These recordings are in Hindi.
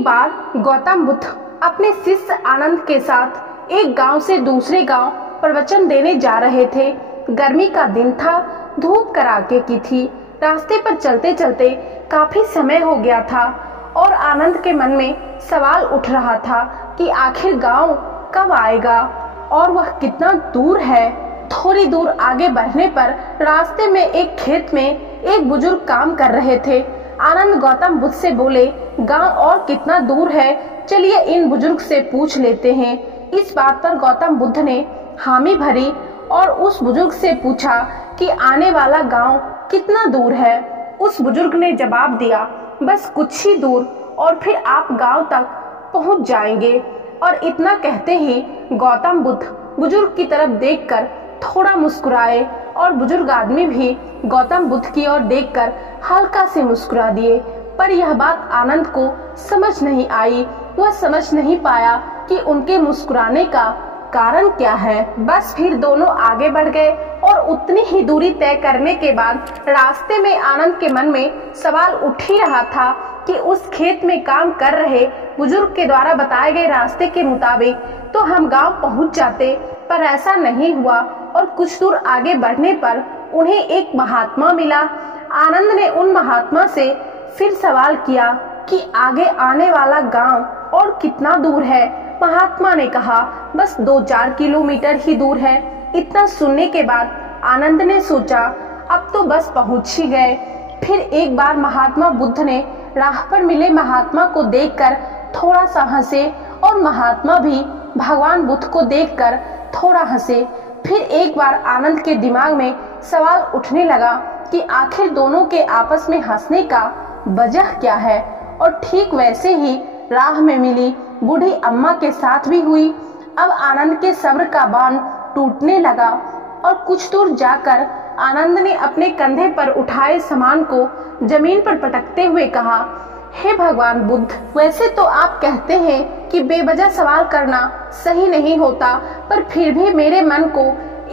एक बार गौतम बुद्ध अपने शिष्य आनंद के साथ एक गांव से दूसरे गांव प्रवचन देने जा रहे थे। गर्मी का दिन था, धूप कड़ाके की थी। रास्ते पर चलते चलते काफी समय हो गया था और आनंद के मन में सवाल उठ रहा था कि आखिर गांव कब आएगा और वह कितना दूर है। थोड़ी दूर आगे बढ़ने पर रास्ते में एक खेत में एक बुजुर्ग काम कर रहे थे। आनंद गौतम बुद्ध से बोले, गांव और कितना दूर है, चलिए इन बुजुर्ग से पूछ लेते हैं। इस बात पर गौतम बुद्ध ने हामी भरी और उस बुजुर्ग से पूछा कि आने वाला गांव कितना दूर है। उस बुजुर्ग ने जवाब दिया, बस कुछ ही दूर और फिर आप गांव तक पहुंच जाएंगे। और इतना कहते ही गौतम बुद्ध बुजुर्ग की तरफ देखकर थोड़ा मुस्कुराए और बुजुर्ग आदमी भी गौतम बुद्ध की ओर देखकर हल्का से मुस्कुरा दिए। पर यह बात आनंद को समझ नहीं आई। वह समझ नहीं पाया कि उनके मुस्कुराने का कारण क्या है। बस फिर दोनों आगे बढ़ गए और उतनी ही दूरी तय करने के बाद रास्ते में आनंद के मन में सवाल उठ ही रहा था कि उस खेत में काम कर रहे बुजुर्ग के द्वारा बताए गए रास्ते के मुताबिक तो हम गांव पहुंच जाते, पर ऐसा नहीं हुआ। और कुछ दूर आगे बढ़ने पर उन्हें एक महात्मा मिला। आनंद ने उन महात्मा से फिर सवाल किया कि आगे आने वाला गांव और कितना दूर है। महात्मा ने कहा, बस 2-4 किलोमीटर ही दूर है। इतना सुनने के बाद आनंद ने सोचा, अब तो बस पहुंच ही गए। फिर एक बार महात्मा बुद्ध ने राह पर मिले महात्मा को देखकर थोड़ा सा हंसे और महात्मा भी भगवान बुद्ध को देखकर थोड़ा हंसे। फिर एक बार आनंद के दिमाग में सवाल उठने लगा कि आखिर दोनों के आपस में हंसने का वजह क्या है। और ठीक वैसे ही राह में मिली बूढ़ी अम्मा के साथ भी हुई। अब आनंद के सब्र का बांध टूटने लगा और कुछ दूर जाकर आनंद ने अपने कंधे पर उठाए सामान को जमीन पर पटकते हुए कहा, हे भगवान बुद्ध, वैसे तो आप कहते हैं कि बेवजह सवाल करना सही नहीं होता, पर फिर भी मेरे मन को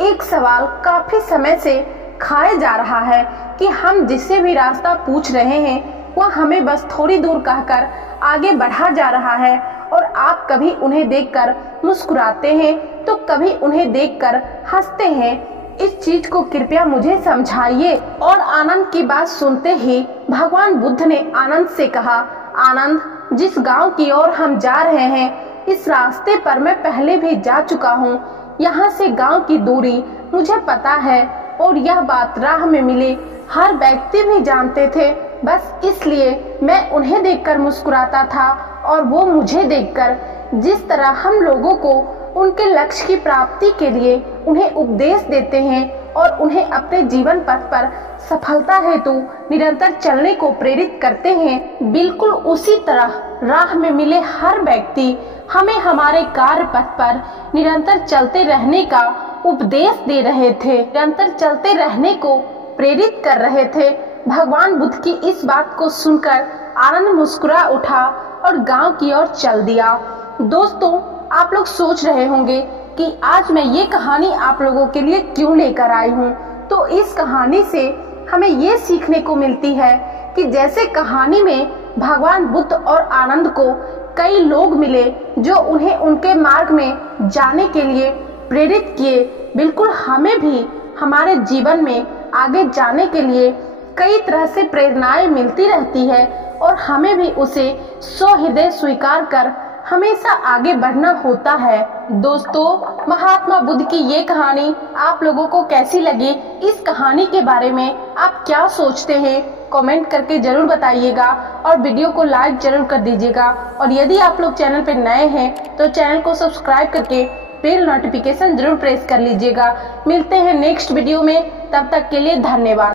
एक सवाल काफी समय से खाए जा रहा है कि हम जिससे भी रास्ता पूछ रहे हैं वह हमें बस थोड़ी दूर कहकर आगे बढ़ा जा रहा है और आप कभी उन्हें देखकर मुस्कुराते हैं तो कभी उन्हें देखकर हंसते हैं। इस चीज को कृपया मुझे समझाइए। और आनंद की बात सुनते ही भगवान बुद्ध ने आनंद से कहा, आनंद, जिस गांव की ओर हम जा रहे हैं इस रास्ते पर मैं पहले भी जा चुका हूँ। यहाँ से गांव की दूरी मुझे पता है और यह बात राह में मिले हर व्यक्ति भी जानते थे। बस इसलिए मैं उन्हें देखकर मुस्कुराता था और वो मुझे देखकर। जिस तरह हम लोगों को उनके लक्ष्य की प्राप्ति के लिए उन्हें उपदेश देते हैं और उन्हें अपने जीवन पथ पर सफलता हेतु निरंतर चलने को प्रेरित करते हैं, बिल्कुल उसी तरह राह में मिले हर व्यक्ति हमें हमारे कार्य पथ पर निरंतर चलते रहने का उपदेश दे रहे थे, निरंतर चलते रहने को प्रेरित कर रहे थे। भगवान बुद्ध की इस बात को सुनकर आनंद मुस्कुरा उठा और गांव की ओर चल दिया। दोस्तों, आप लोग सोच रहे होंगे कि आज मैं ये कहानी आप लोगों के लिए क्यों लेकर आई हूँ। तो इस कहानी से हमें ये सीखने को मिलती है कि जैसे कहानी में भगवान बुद्ध और आनंद को कई लोग मिले जो उन्हें उनके मार्ग में जाने के लिए प्रेरित किए, बिल्कुल हमें भी हमारे जीवन में आगे जाने के लिए कई तरह से प्रेरणाएं मिलती रहती है और हमें भी उसे सहृदय स्वीकार कर हमेशा आगे बढ़ना होता है। दोस्तों, महात्मा बुद्ध की ये कहानी आप लोगों को कैसी लगी? इस कहानी के बारे में आप क्या सोचते हैं? कमेंट करके जरूर बताइएगा और वीडियो को लाइक जरूर कर दीजिएगा। और यदि आप लोग चैनल पर नए हैं तो चैनल को सब्सक्राइब करके बेल नोटिफिकेशन जरूर प्रेस कर लीजिएगा। मिलते हैं नेक्स्ट वीडियो में, तब तक के लिए धन्यवाद।